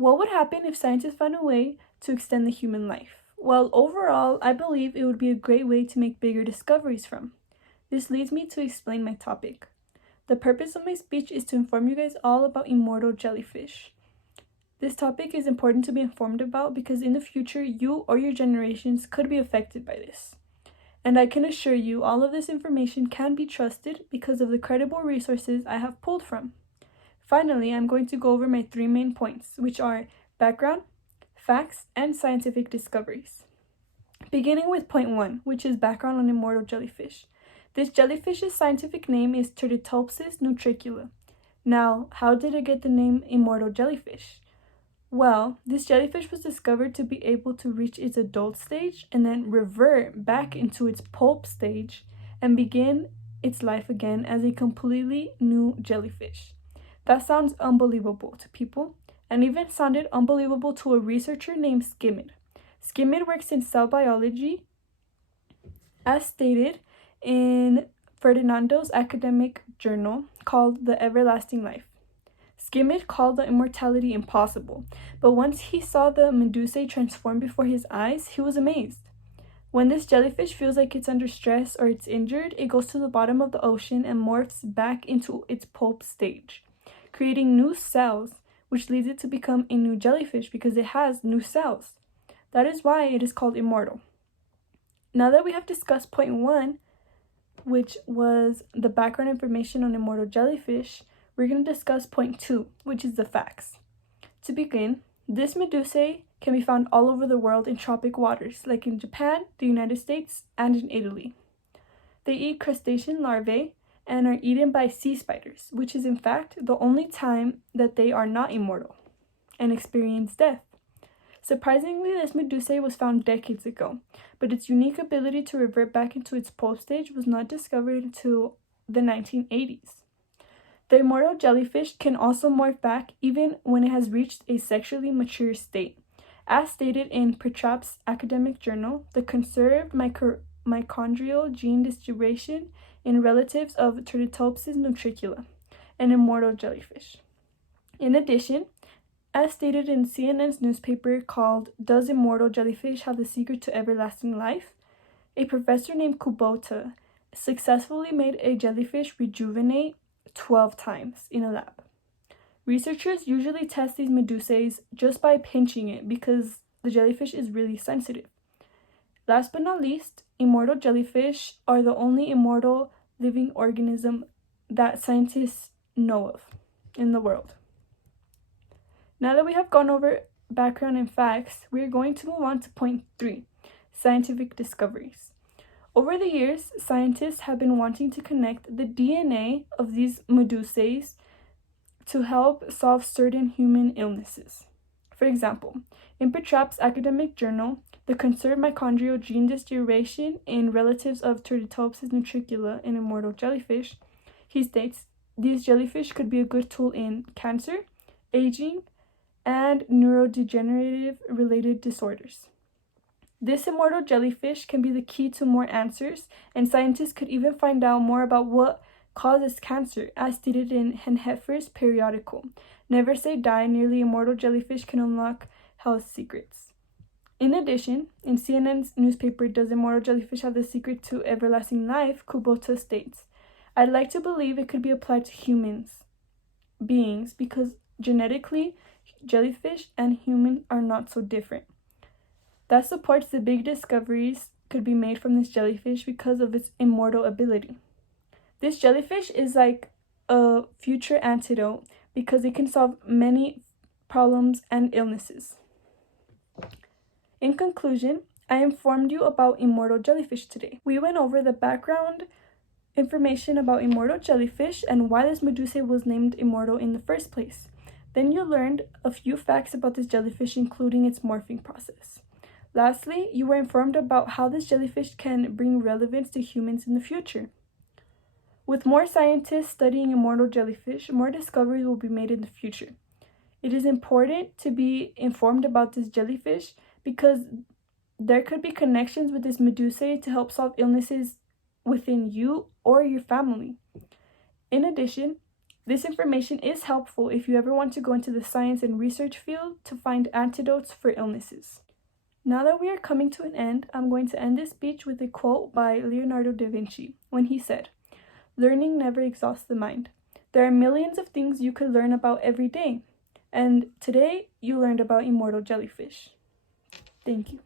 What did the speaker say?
What would happen if scientists found a way to extend the human life? Well, overall, I believe it would be a great way to make bigger discoveries from. This leads me to explain my topic. The purpose of my speech is to inform you guys all about immortal jellyfish. This topic is important to be informed about because in the future, you or your generations could be affected by this. And I can assure you all of this information can be trusted because of the credible resources I have pulled from. Finally, I'm going to go over my 3 main points, which are background, facts, and scientific discoveries. Beginning with point 1, which is background on immortal jellyfish. This jellyfish's scientific name is Turritopsis nutricula. Now, how did it get the name immortal jellyfish? Well, this jellyfish was discovered to be able to reach its adult stage and then revert back into its pulp stage and begin its life again as a completely new jellyfish. That sounds unbelievable to people, and even sounded unbelievable to a researcher named Skimmett. Skimmett works in cell biology, as stated in Ferdinando's academic journal called The Everlasting Life. Skimmett called the immortality impossible, but once he saw the medusae transform before his eyes, he was amazed. When this jellyfish feels like it's under stress or it's injured, it goes to the bottom of the ocean and morphs back into its pulp stage, creating new cells, which leads it to become a new jellyfish because it has new cells. That is why it is called immortal. Now that we have discussed point 1, which was the background information on immortal jellyfish, we're going to discuss point 2, which is the facts. To begin, this medusae can be found all over the world in tropic waters, like in Japan, the United States, and in Italy. They eat crustacean larvae and are eaten by sea spiders, which is in fact the only time that they are not immortal and experience death. Surprisingly, this medusae was found decades ago, but its unique ability to revert back into its pulp stage was not discovered until the 1980s. The immortal jellyfish can also morph back even when it has reached a sexually mature state. As stated in Petrap's academic journal, the conserved mitochondrial gene distribution in relatives of Turritopsis nutricula, an immortal jellyfish. In addition, as stated in CNN's newspaper called Does Immortal Jellyfish Have the Secret to Everlasting Life?, a professor named Kubota successfully made a jellyfish rejuvenate 12 times in a lab. Researchers usually test these medusae just by pinching it because the jellyfish is really sensitive. Last but not least, immortal jellyfish are the only immortal living organism that scientists know of in the world. Now that we have gone over background and facts, we are going to move on to point 3, scientific discoveries. Over the years, scientists have been wanting to connect the DNA of these medusae to help solve certain human illnesses. For example, in Petrap's academic journal, The Conserved Mitochondrial Gene Distribution in Relatives of Turritopsis nutricula, an Immortal Jellyfish, he states, these jellyfish could be a good tool in cancer, aging, and neurodegenerative-related disorders. This immortal jellyfish can be the key to more answers, and scientists could even find out more about what causes cancer, as stated in Henheffer's periodical. Never Say Die, Nearly Immortal Jellyfish Can Unlock Health Secrets. In addition, in CNN's newspaper Does Immortal Jellyfish Have the Secret to Everlasting Life?, Kubota states, I'd like to believe it could be applied to humans beings because genetically, jellyfish and humans are not so different. That supports the big discoveries could be made from this jellyfish because of its immortal ability. This jellyfish is like a future antidote because it can solve many problems and illnesses. In conclusion, I informed you about immortal jellyfish today. We went over the background information about immortal jellyfish and why this medusae was named immortal in the first place. Then you learned a few facts about this jellyfish, including its morphing process. Lastly, you were informed about how this jellyfish can bring relevance to humans in the future. With more scientists studying immortal jellyfish, more discoveries will be made in the future. It is important to be informed about this jellyfish because there could be connections with this medusae to help solve illnesses within you or your family. In addition, This information is helpful if you ever want to go into the science and research field to find antidotes for illnesses. Now that we are coming to an end, I'm going to end this speech with a quote by Leonardo da Vinci when he said, "Learning never exhausts the mind. There are millions of things you could learn about every day. And today, you learned about immortal jellyfish." Thank you.